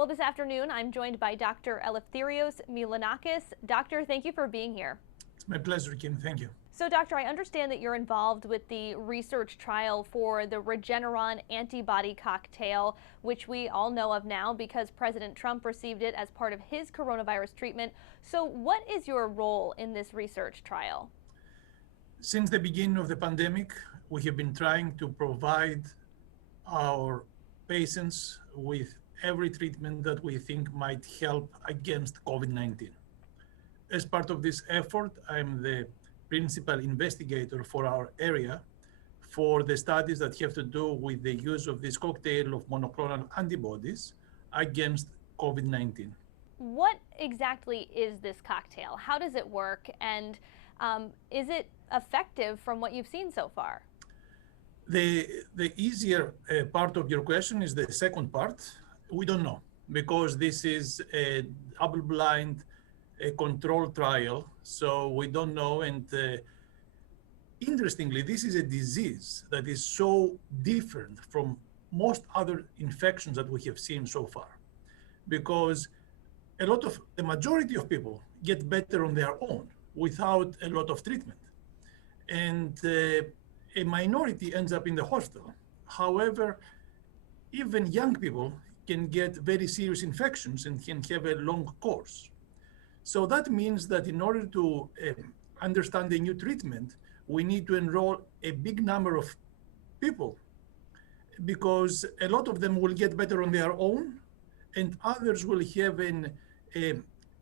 Well, this afternoon, I'm joined by Dr. Eleftherios Mylonakis. Doctor, thank you for being here. It's my pleasure, Kim. Thank you. So, Doctor, I understand that you're involved with the research trial for the Regeneron antibody cocktail, which we all know of now because President Trump received it as part of his coronavirus treatment. So, what is your role in this research trial? Since the beginning of the pandemic, we have been trying to provide our patients with every treatment that we think might help against COVID-19. As part of this effort, I'm the principal investigator for our area for the studies that have to do with the use of this cocktail of monoclonal antibodies against COVID-19. What exactly is this cocktail? How does it work? And is it effective from what you've seen so far? The easier part of your question is the second part. We don't know because this is a double-blind controlled trial, so we don't know. And interestingly, this is a disease that is so different from most other infections that we have seen so far, because the majority of people get better on their own without a lot of treatment, and a minority ends up in the hospital. However, even young people can get very serious infections and can have a long course. So that means that in order to understand the new treatment, we need to enroll a big number of people, because a lot of them will get better on their own and others will have an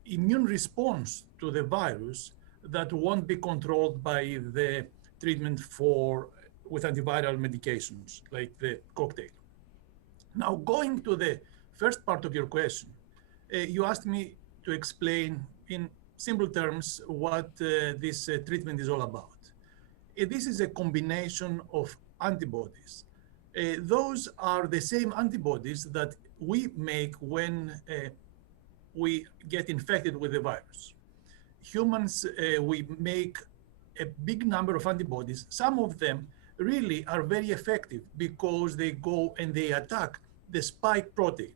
immune response to the virus that won't be controlled by the treatment with antiviral medications like the cocktail. Now, going to the first part of your question, you asked me to explain in simple terms what this treatment is all about. This is a combination of antibodies. Those are the same antibodies that we make when we get infected with the virus. Humans, we make a big number of antibodies. Some of them really are very effective because they go and they attack the spike protein.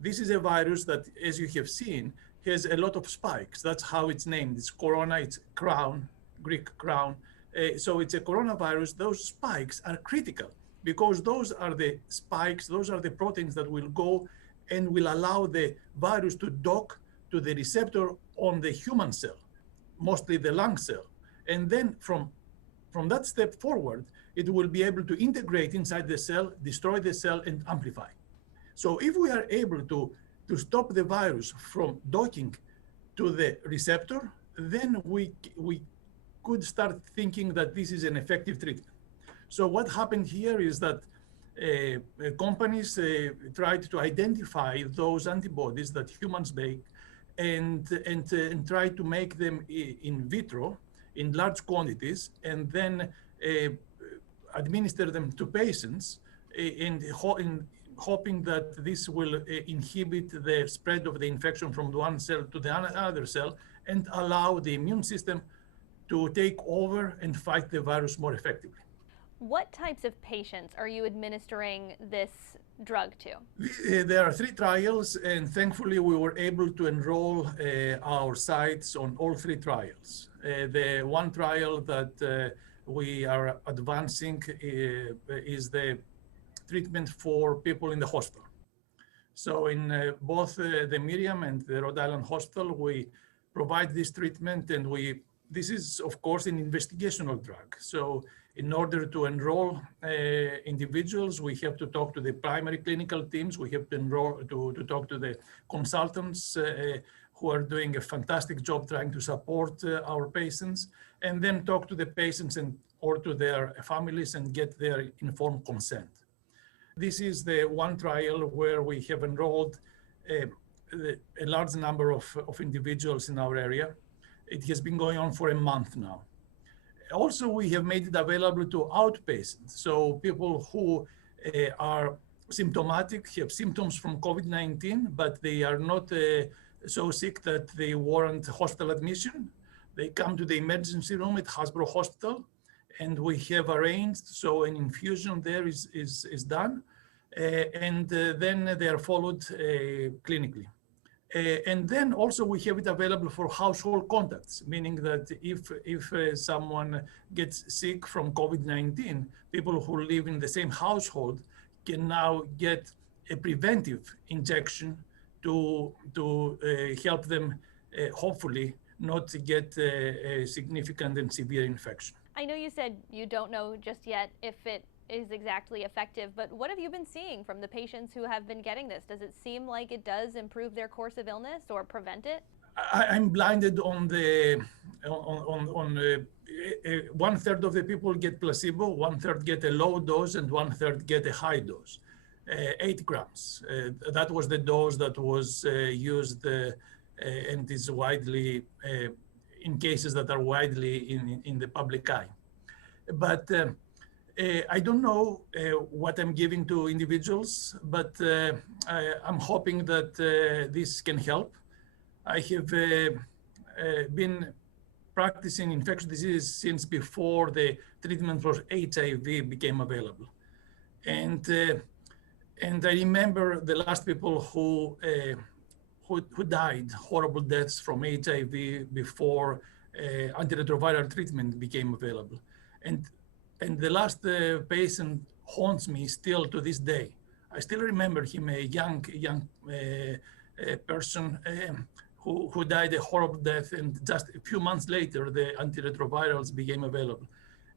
This is a virus that, as you have seen, has a lot of spikes. That's how it's named. It's corona, it's crown, Greek crown. So it's a coronavirus. Those spikes are critical because those are the spikes, those are the proteins that will go and will allow the virus to dock to the receptor on the human cell, mostly the lung cell. And then from that step forward, it will be able to integrate inside the cell, destroy the cell, and amplify. So if we are able to stop the virus from docking to the receptor, then we could start thinking that this is an effective treatment. So what happened here is that companies tried to identify those antibodies that humans make and try to make them in vitro in large quantities and then administer them to patients in hoping that this will inhibit the spread of the infection from one cell to the other cell and allow the immune system to take over and fight the virus more effectively. What types of patients are you administering this drug to? There are 3 trials, and thankfully we were able to enroll our sites on all 3 trials. The one trial that we are advancing is the treatment for people in the hospital. So in both the Miriam and the Rhode Island hospital, we provide this treatment, and this is of course an investigational drug. So in order to enroll individuals, we have to talk to the primary clinical teams. We have to talk to the consultants who are doing a fantastic job trying to support our patients, and then talk to the patients or to their families and get their informed consent. This is the one trial where we have enrolled a large number of individuals in our area. It has been going on for a month now. Also, we have made it available to outpatients, so people who are symptomatic, have symptoms from COVID-19, but they are not so sick that they warrant hospital admission. They come to the emergency room at Hasbro Hospital, and we have arranged so an infusion there is done. then they are followed clinically. And then also we have it available for household contacts, meaning that if someone gets sick from COVID-19, people who live in the same household can now get a preventive injection to help them hopefully not get a significant and severe infection. I know you said you don't know just yet if it is exactly effective, but what have you been seeing from the patients who have been getting this? Does it seem like it does improve their course of illness or prevent it? I'm blinded on the one third of the people get placebo, one third get a low dose, and one third get a high dose, 8 grams. That was the dose that was used and is widely in cases that are widely in the public eye. But I don't know what I'm giving to individuals, but I'm hoping that this can help. I have been practicing infectious diseases since before the treatment for HIV became available. And I remember the last people who died, horrible deaths from HIV before antiretroviral treatment became available. And the last patient haunts me still to this day. I still remember him, a young person who died a horrible death, and just a few months later, the antiretrovirals became available.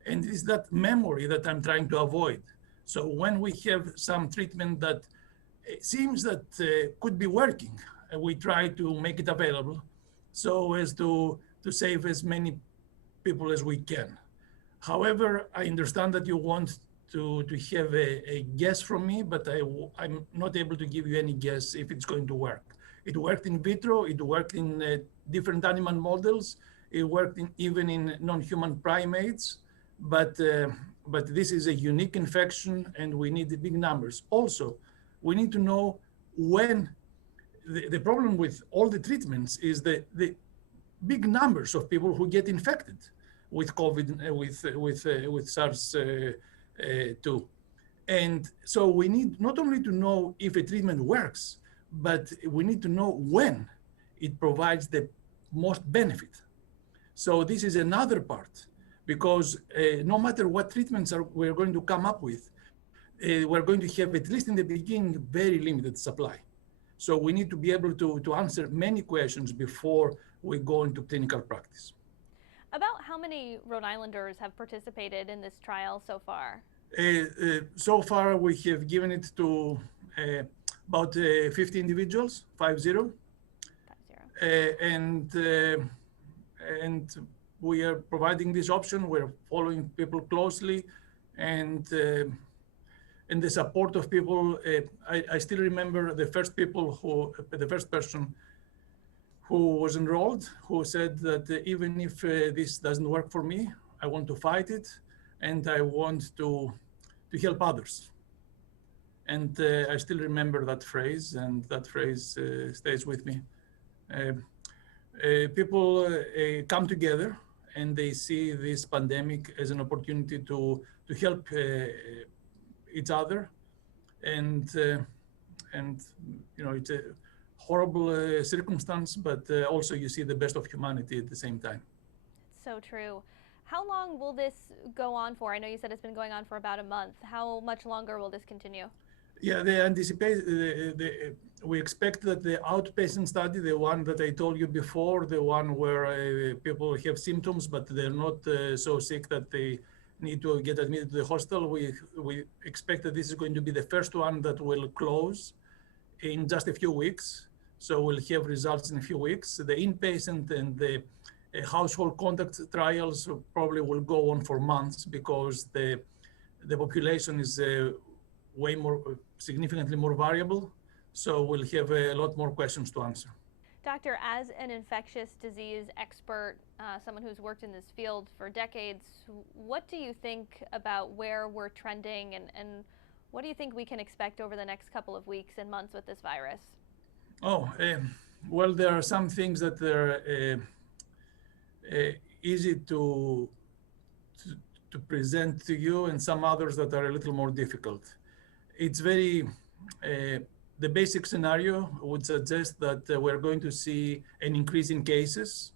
And it's that memory that I'm trying to avoid. So when we have some treatment that seems that could be working, we try to make it available so as to save as many people as we can. However, I understand that you want to have a guess from me, but I'm not able to give you any guess if it's going to work. It worked in vitro, it worked in different animal models, it worked even in non-human primates, but this is a unique infection and we need the big numbers. Also, we need to know when. The problem with all the treatments is the big numbers of people who get infected with COVID, with SARS-2. And so we need not only to know if a treatment works, but we need to know when it provides the most benefit. So this is another part, because no matter what treatments we're going to come up with, we're going to have, at least in the beginning, very limited supply. So we need to be able to answer many questions before we go into clinical practice. About how many Rhode Islanders have participated in this trial so far? So far, we have given it to about 50 individuals, 50. And we are providing this option. We're following people closely, and the support of people. I still remember the first person who was enrolled, who said that even if this doesn't work for me, I want to fight it, and I want to help others. And I still remember that phrase, and that phrase stays with me. People come together and they see this pandemic as an opportunity to help each other, and it's a horrible circumstance, but also you see the best of humanity at the same time. So true. How long will this go on for? I know you said it's been going on for about a month. How much longer will this continue? Yeah, we expect that the outpatient study, the one that I told you before, the one where people have symptoms, but they're not so sick that they need to get admitted to the hospital, we expect that this is going to be the first one that will close in just a few weeks. So we'll have results in a few weeks. The inpatient and the household contact trials probably will go on for months, because the population is significantly more variable. So we'll have a lot more questions to answer. Doctor, as an infectious disease expert, someone who's worked in this field for decades, what do you think about where we're trending, and what do you think we can expect over the next couple of weeks and months with this virus? Well, there are some things that are easy to present to you, and some others that are a little more difficult. it's very, the basic scenario would suggest that we're going to see an increase in cases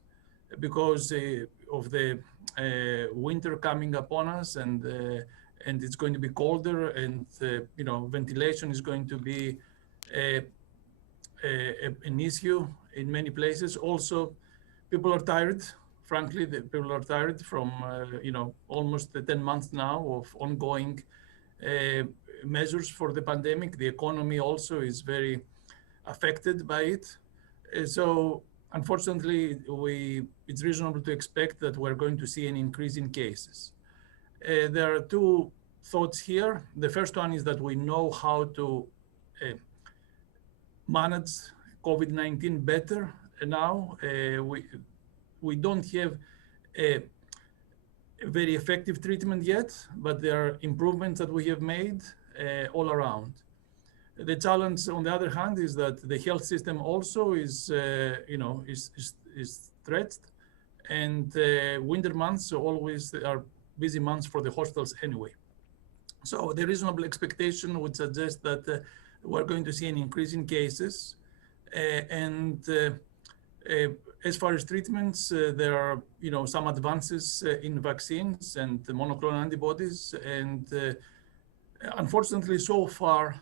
because of the winter coming upon us, and it's going to be colder, and ventilation is going to be an issue in many places. Also, people are tired. Frankly, the people are tired from almost 10 months now of ongoing measures for the pandemic. The economy also is very affected by it. So unfortunately, it's reasonable to expect that we're going to see an increase in cases. There are two thoughts here. The first one is that we know how to manage COVID-19 better now. We don't have a very effective treatment yet, but there are improvements that we have made all around. The challenge, on the other hand, is that the health system also is stretched, and winter months always are busy months for the hospitals anyway. So the reasonable expectation would suggest that we're going to see an increase in cases, as far as treatments, there are some advances in vaccines and the monoclonal antibodies, and unfortunately, so far,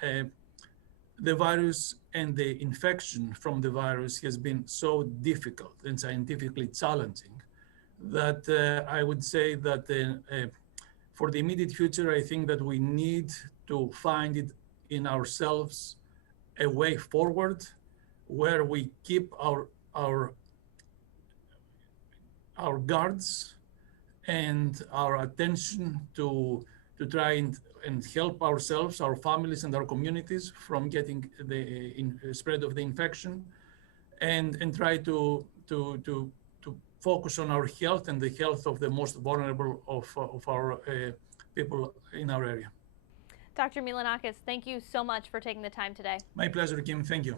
the virus and the infection from the virus has been so difficult and scientifically challenging that I would say that for the immediate future, I think that we need to find it in ourselves a way forward where we keep our guards and our attention to try and help ourselves, our families, and our communities from getting the spread of the infection, and try to focus on our health and the health of the most vulnerable of our people in our area. Dr. Mylonakis, thank you so much for taking the time today. My pleasure, Kim. Thank you.